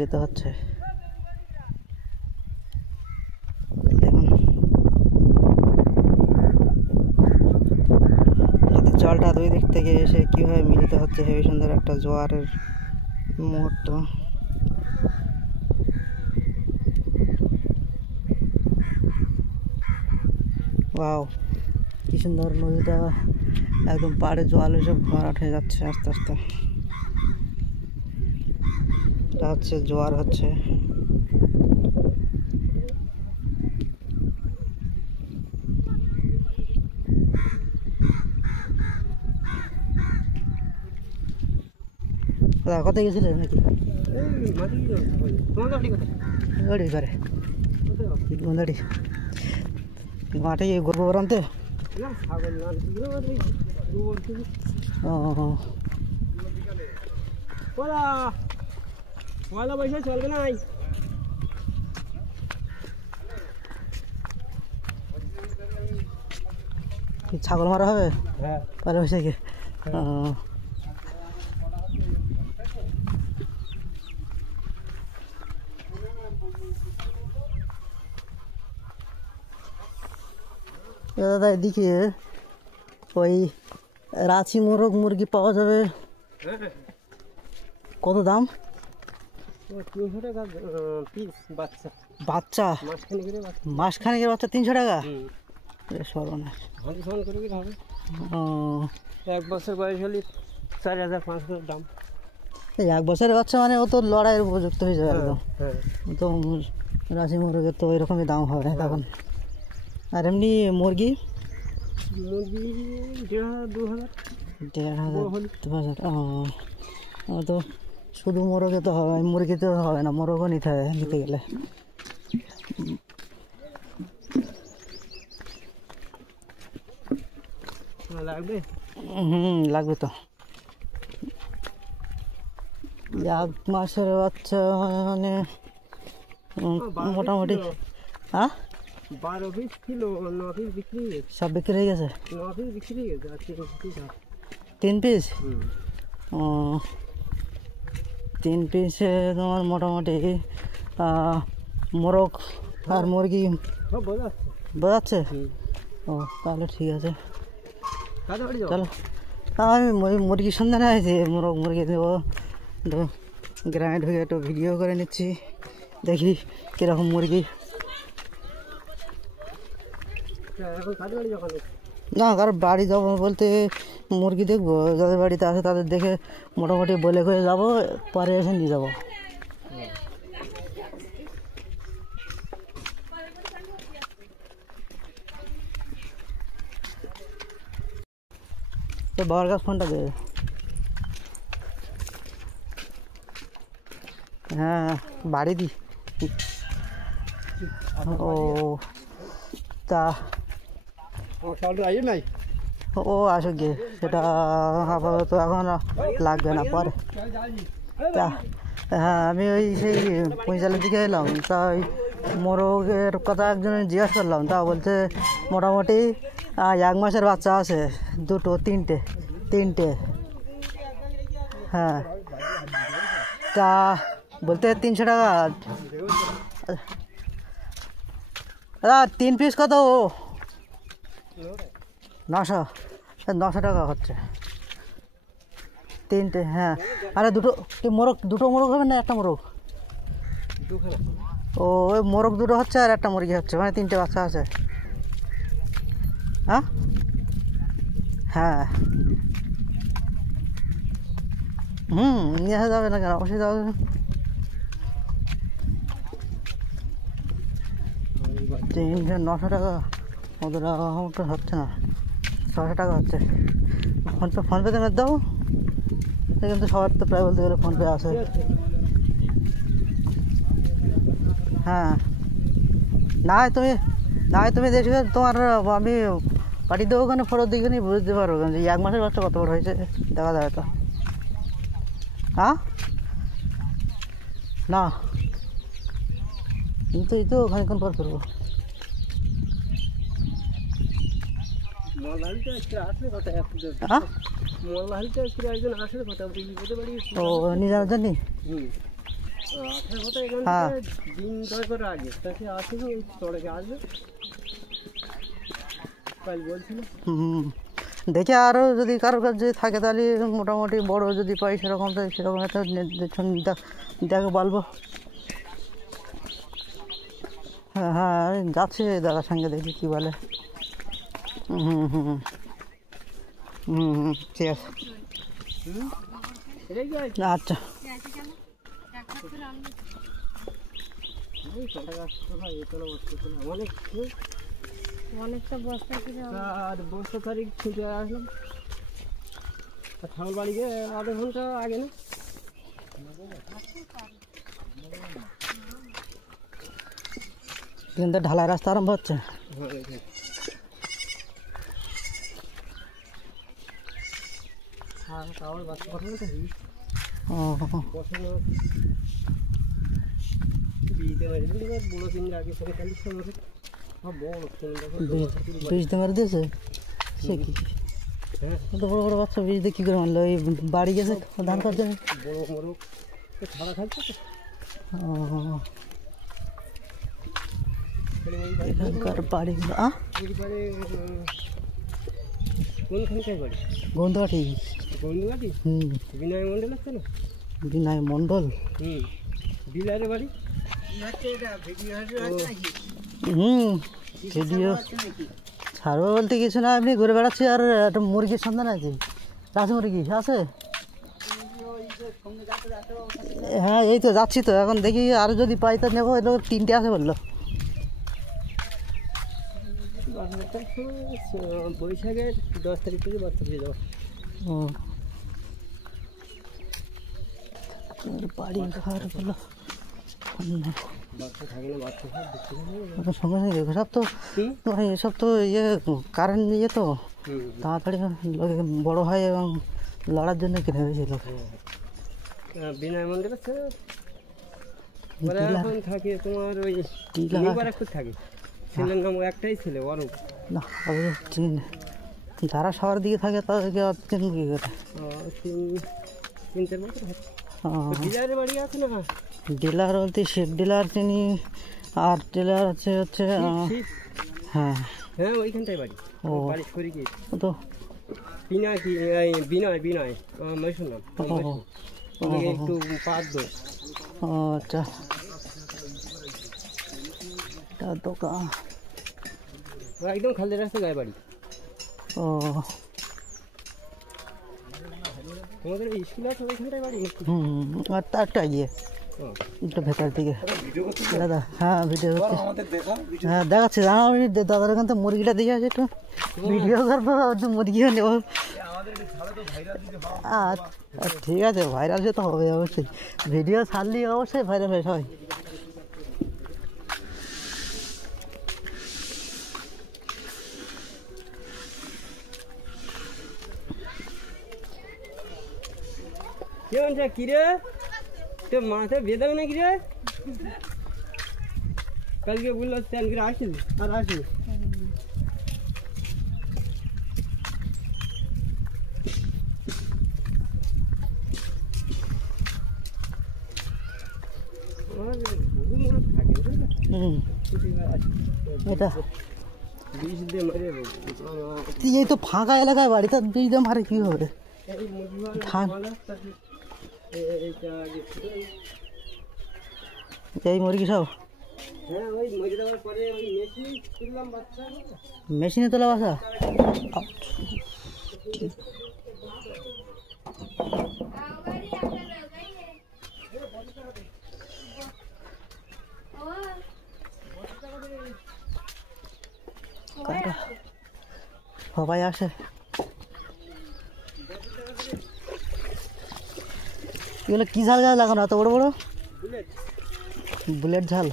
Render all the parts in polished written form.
মিলিত হচ্ছে। দেখুন নদীর জলটা দুই দিক থেকে এসে কীভাবে মিলিত হচ্ছে, হেবি সুন্দর একটা জোয়ারের মুহূর্ত। ওয়াও, কি সুন্দর নদীটা একদম পাড়ে জল এসে ভরাট হয়ে যাচ্ছে আস্তে আস্তে। এটা হচ্ছে জোয়ার হচ্ছে। কোথায় গেছিলেন নাকি? মাঠে গোবর আনতে। পয়লা বৈশাখ চলবে না। ছাগল মারা হবে পয়লা বৈশাখে? দাদা এদিকে ওই রাঁচি মোরগ মুরগি পাওয়া যাবে, কত দাম? 300 টাকা পিস বাচ্চা। বাচ্চা মাসখানেকের বাচ্চা 300 টাকা? সর্বনাশ। ও, 1 বছর বয়স হলে 4500 দাম। এই 1 বছরের বাচ্চা মানে ও তো লড়াইয়ের উপযুক্ত হয়ে যাবে একদম। তো রাঁচি মুরগের তো ওইরকমই দাম হবে তখন। আর এমনি মুরগি? মুরগি 1500-2000। ও তো শুধু মোরগে তো হবে, মুরগিতে হবে না, মোরগও নিতে হবে নিতে গেলে। লাগবে? লাগবে তো। 1 মাসের বাচ্চা মানে মোটামুটি। হ্যাঁ, 12 পিস ছিল, 9 পিস বিক্রি হয়ে গেছে। সব বিক্রি হয়ে গেছে? 9 পিস বিক্রি হয়ে গেছে, 3 পিস? ও, 3 পিসে তোমার মোটামুটি মোরগ আর মুরগি সব বোঝাচ্ছে? ও, তাহলে ঠিক আছে, চলো। আমি মুরগির সন্ধানে আছি, মোরগ মুরগি দেবো। গ্রামে ঢুকে একটু ভিডিও করে নিচ্ছি, দেখি কীরকম মুরগি। না, কারোর বাড়ি যাবো বলতে মুরগি দেখবো, যাদের বাড়িতে আছে তাদের দেখে মোটামুটি বলে করে যাবো, পরে এসে নিয়ে যাবো। তো বাবার কাছে ফোনটা দে। হ্যাঁ, বাড়ি দি। ও, তা ও আসুক গিয়ে, সেটা আপাতত এখন লাগবে না, পরে। তা হ্যাঁ, আমি ওই সেই পঁয়তাল্লিশ দিকে এলাম, তা ওই মোরগের কথা একজনের জিজ্ঞাসা করলাম, তা বলছে মোটামুটি 1 মাসের বাচ্চা আছে, 3টে। হ্যাঁ, তা বলতে 300 টাকা। দাদা 3 পিস কত? 900 টাকা হচ্ছে 3টে। হ্যাঁ, আরে দুটো মোরগ হবে না একটা মোরগ? ও, ওই মোরগ 2টো হচ্ছে আর একটা মুরগি হচ্ছে, মানে 3টে বাচ্চা আছে। হ্যাঁ হ্যাঁ, নিয়ে আসা যাবে না কেন, অবশ্যই যাবে। তিনশো 900 টাকা, ওদের আমাকে হচ্ছে না, 600 টাকা হচ্ছে। ফোনপেতে মেরে দাও, কিন্তু সবার তো প্রায় বলতে গেলে ফোনপে আছে। হ্যাঁ, না তুমি দেখবে, তোমার আমি পাঠিয়ে দেবো, ওখানে ফটো দিকে বুঝতে পারবো যে 1 মাসের বাচ্চা কত বড় হয়েছে, দেখা যাবে তো। হ্যাঁ, না কিন্তু এই তো খানিক্ষণ পর ফিরবো। ও, নিয়ে যাওয়ার জন্যে? হ্যাঁ দিন 10 করে আগে তাকে আসবে ওই চড়কে আসবে কাল বলছিল। দেখে আরও যদি কারোর কাছে থাকে তাহলে মোটামুটি বড় যদি পাই সেরকম সেরকম একটা দেখে বলবো। হ্যাঁ হ্যাঁ যাচ্ছে দাদার সঙ্গে, দেখি কী বলে। হুম হুম হুম হুম ঠিক আছে আচ্ছা। অনেকটা বস্তা আর বস্তা তারিখ ছুটে আসলাম ঠাকুর বাড়ি গিয়ে আধা ঘন্টা আগে না কিন্তু ঢালাই রাস্তা আরম্ভ হচ্ছে। বীজ দিয়ে মারি দিয়েছে সে কি এত বড় বড় বাচ্চা বীজ দিয়ে কী করে মারলো? ওই বাড়ি গেছে ধান কাটার জন্য ছাড়া থাকছে তো এখানকার বাড়িগুলো কোনখানকার বাড়ি? গন্ধকাঠি। গন্ধকাঠি? বিনয় মণ্ডল আছে না? বিনয় মণ্ডল ডিলারের বাড়ি। ভিডিও ছাড়বো বলতে কিছু না, এমনি ঘুরে বেড়াচ্ছি। আর একটা মুরগির সন্ধান আছে, রাজি মুরগি আছে। হ্যাঁ এই তো যাচ্ছি তো এখন, দেখি আর যদি পাই তো নেবো। এগুলো 3টে আছে বললো। বৈশাখের 10 তারিখ থেকে বাচ্চা দিয়ে যাবো। বাড়ি ঘর গুলো বাচ্চা থাকে না, বাচ্চা সঙ্গে সঙ্গে এসব তো এসব তো ইয়ে কারেন্ট ইয়ে তো তাড়াতাড়ি বড়ো হয় এবং লড়ার জন্য কিনে হয়েছিল। বিনয় মন্দির আছে এখন থাকে তোমার ওই একটু থাকে। ছেলের নাম একটাই ছেলে অরূপ না, যারা শহরের দিকে থাকে তাদেরকে চিনি কি করে? 3-4 বছর ডিলারের বাড়ি আছে না? ডিলার বলতে শিপ ডিলার চিনি, আর ডিলার আছে হচ্ছে হ্যাঁ হ্যাঁ ওইখানটাই বাড়ি। ও বাড়ি সরি কি তো বিনয় বিনয় বিনয় মাইশুর নাম একটু পাদ্য। আচ্ছা দোকান একদম খালি রাস্তা গায়ে বাড়ি। ও তোমাদের স্কুল আছে ওইখানটায় বাড়ি? আর তারটা গিয়ে একটু ভেতর দিকে দাদা। হ্যাঁ ভিডিও হ্যাঁ দেখাচ্ছি। জানো আমি দাদার এখান থেকে মুরগিটা দেখে আসি, একটু ভিডিও করবো, মুরগিও নেবো। আচ্ছা ঠিক আছে, ভাইরাল সে তো হবে অবশ্যই। ভিডিও ছাড়লে অবশ্যই ভাইরাল হয় সবাই। কিরে তো মাথা বেঁধাবে না কিরে? কালকে বললো কালকে আসিস আর আসিস। এটা এই তো ফাঁকা এলাকায় বাড়ি, তার বীজ দিয়ে মারে কী হবে? ধান এই মুরগি সব মেশিনে তোলা বাসা। সবাই আসে। এগুলো কী ঝাল গাছ লাগানো এত বড় বড়? বুলেট ঝাল।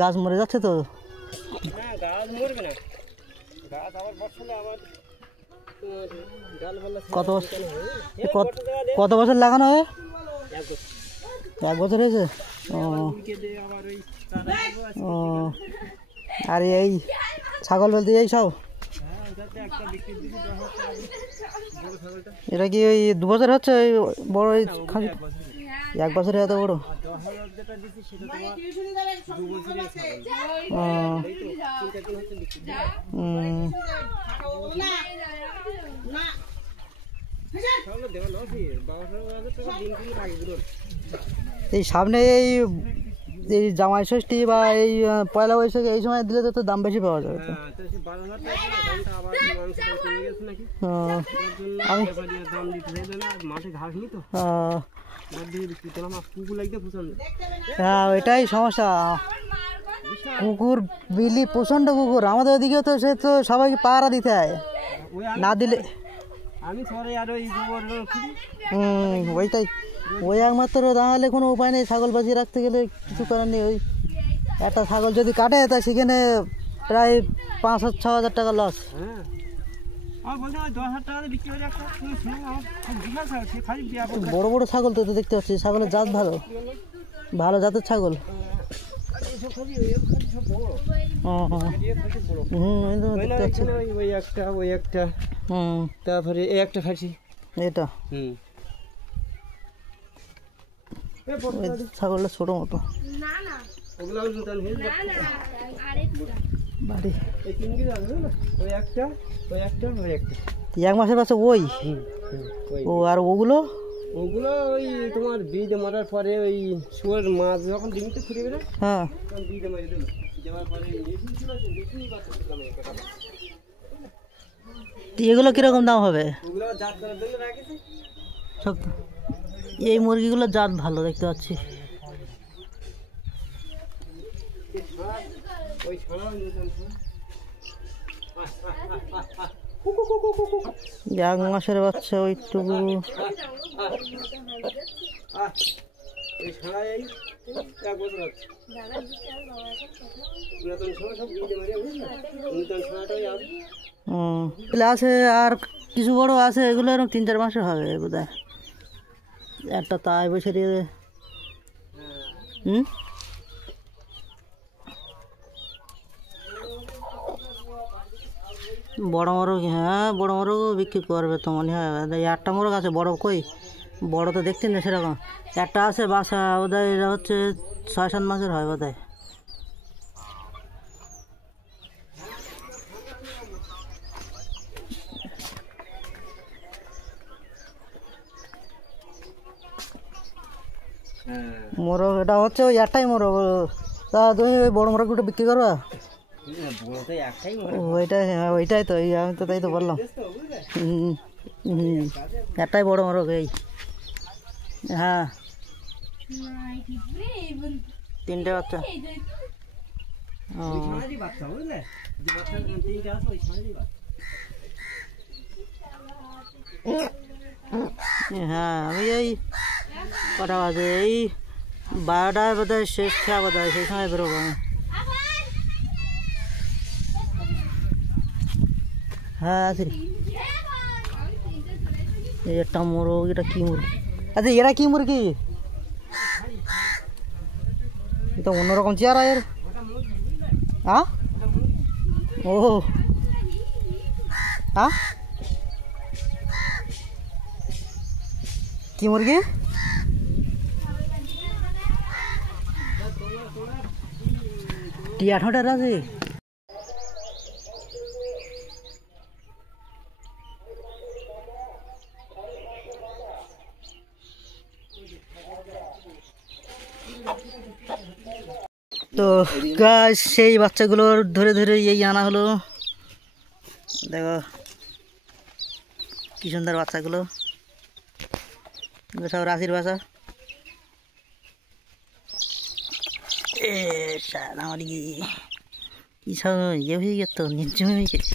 গাছ মরে যাচ্ছে তো। কত বছর লাগানো হয়? 1 বছর হয়েছে। ও আর এই ছাগল বলতে এই সব এটা কি ওই 2 বছর হচ্ছে? ওই বড় ওই এক বছরে এত বড়? 10,000 যেটা দিচ্ছি সেটা তোমার 2 বছরের ছাগল। ও এই তো 3-4 দিন হচ্ছে বিক্রি। ছাগল দেওয়া লসই, 12,000 টাকা দিন কিনে লাগে গুলো। এই সামনে এই জামাই ষষ্ঠী বা এই পয়লা বৈশাখ এই সময় দিলে তো দাম বেশি পাওয়া যাবে। তো হ্যাঁ, তো সে 12,000 টাকা দিলে দামটা আবার মাংস কমে গেছে নাকি? আমি ব্যাপারীরা দাম দিতে চাইবে না, আর মাঠে ঘাস নি তো, বাদ দিয়ে বিক্রি করলাম। আর কুকুর লাগতে পছন্দ। হ্যাঁ ওইটাই সমস্যা, কুকুর বিলি প্রচণ্ড কুকুর। আমাদের ওদিকে তো সে তো সবাইকে পাহারা দিতে হয়, ওই না দিলে আমি সরে আর ওই গোবর খুঁড়ি। ওইটাই, ওই একমাত্র দাঁড়ালে কোনো উপায় নেই। ছাগল বাজিয়ে রাখতে গেলে কিছু করার নেই। ওই একটা ছাগল যদি কাটে তা সেখানে প্রায় 5,000-6,000 টাকা লস। হ্যাঁ, আমার বলতে হয় 10,000 টাকা বিক্রি করে একটা তুমি শুনে আমার খুব জিজ্ঞাসা সে খালি দেওয়া করবে। বড় বড় ছাগল তো দেখতে পাচ্ছি, ছাগলের জাত ভালো, ভালো জাতের ছাগল। এইসব খালি খালি সব বড়। এরিয়া খালি বড়। ওই তো ওই না, দেখতে পাচ্ছি। এখানে ওই একটা তারপরে এই একটা ফাঁসি। এটা ওই ছাগলটা ছোট মতো ওগুলো নতুন হয়ে বাড়ি। এই 3 কেজি আছে না, ওই একটা এক মাসের বাচ্চা ওই। ও আর ওগুলো ওগুলো ওই তোমার বীজ মারার পরে ওই শুয়োর মাছ যখন ডিমিতে ফুটে বেরোয় হ্যাঁ তখন বীজ মারি দেবে, দেওয়ার পরে মেশিন ছিল, মেশিনই বাচ্চা দিলাম একটা কথা। এগুলো কিরকম দাম হবে? ওগুলো জাত করার জন্য রাখেছি। সব এই মুরগিগুলোর জাত ভালো দেখতে পাচ্ছি। ওই ছাড়া এক মাসের বাচ্চা ওইটুকু। এই ছাড়া এই 1 বছর আছে। পুরাতন ছাড়া সব বীজ মারি বুঝলি, নতুন ছাড়াটাই আছে। তাহলে আছে আর কিছু বড় আছে, এগুলো এরকম 3-4 মাসের হবে বোধ হয়। একটা তাই বসে দিয়ে বড় মোরগ। হ্যাঁ বড় মোরগ বিক্রি করবে তো মনে হয়। একটা মোরগ আছে বড়, কই বড় তো দেখছি না সেরকম। একটা আছে বাসা বোধ হয়, এটা হচ্ছে 6-7 মাসের হয় বোধ হয়। মোরগ এটা হচ্ছে ওই একটাই মোরগ। তা তুমি ওই বড় মোরগটা বিক্রি করবা? ওইটাই, হ্যাঁ ওইটাই তো, এই আমি তো তাই তো বললাম। একটাই বড় মোরগ এই। হ্যাঁ 3টে বাচ্চা। হ্যাঁ আমি এই কটা বাজে, এই 12টায় বোধ হয় শেষ খেয়া বোধ হয়, সেই সময় বেরোবো আমি। হ্যাঁ আছে এই একটা মোরগ। এটা কি মুরগি? আচ্ছা এরা কি মুরগি? এটা অন্যরকম চেহারা এর। হ্যাঁ ও হ্যাঁ কি মুরগি? টিয়া ঠোঁটের আছে। তো গাছ সেই বাচ্চাগুলো ধরে ধরে এই আনা হলো। দেখো কি সুন্দর বাচ্চাগুলো, সব রাশির বাসা। আমার কি সব ইয়ে হয়ে গেত, নির্জম হয়ে গেছে।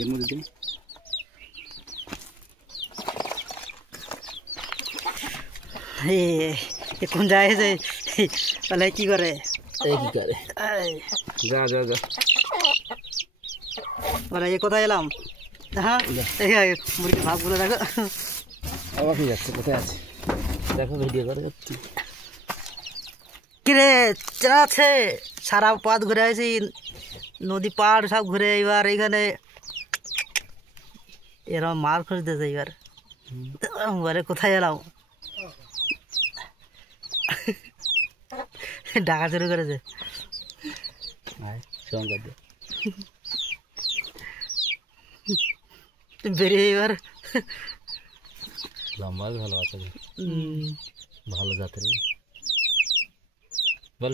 এর মধ্যে কোন যায় তাহলে কি করে? যা যা যা বলে কোথায় এলাম? হ্যাঁ মুরগির ভাবগুলো দেখো। আবার কি যাচ্ছে, কোথায় আছে দেখো, ভিডিও করে যাচ্ছি। কিরে চেনা আছে? সারা পথ ঘুরে আসি, নদী পাড় সব ঘুরে। এবার এইখানে এরকম মার খুঁজতেছে। এবার ঘরে কোথায় এলাম ডাকা শুরু করেছে বেরিয়ে এবার লম্বা ভালো আছে ভালো জাতের বল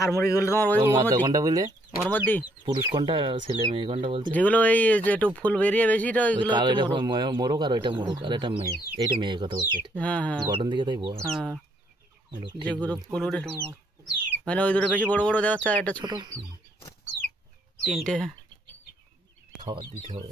আর মুরগিগুলো তোমার ওই কোনটা বলে ওর মধ্যে পুরুষ কোনটা ছেলে মেয়ে কোনটা বলছে যেগুলো ওই যে একটু ফুল বেরিয়ে বেশিটা ওইগুলো মোরক আর ওইটা মোরক আর এটা মেয়ে এইটা মেয়ে কথা বলছে হ্যাঁ হ্যাঁ গঠন দিকে তাই বল হ্যাঁ যেগুলো ফুল উঠে মানে ওই দুটো বেশি বড় বড় দেওয়া যায়, এটা ছোট তিনটে খাবার দিতে হবে।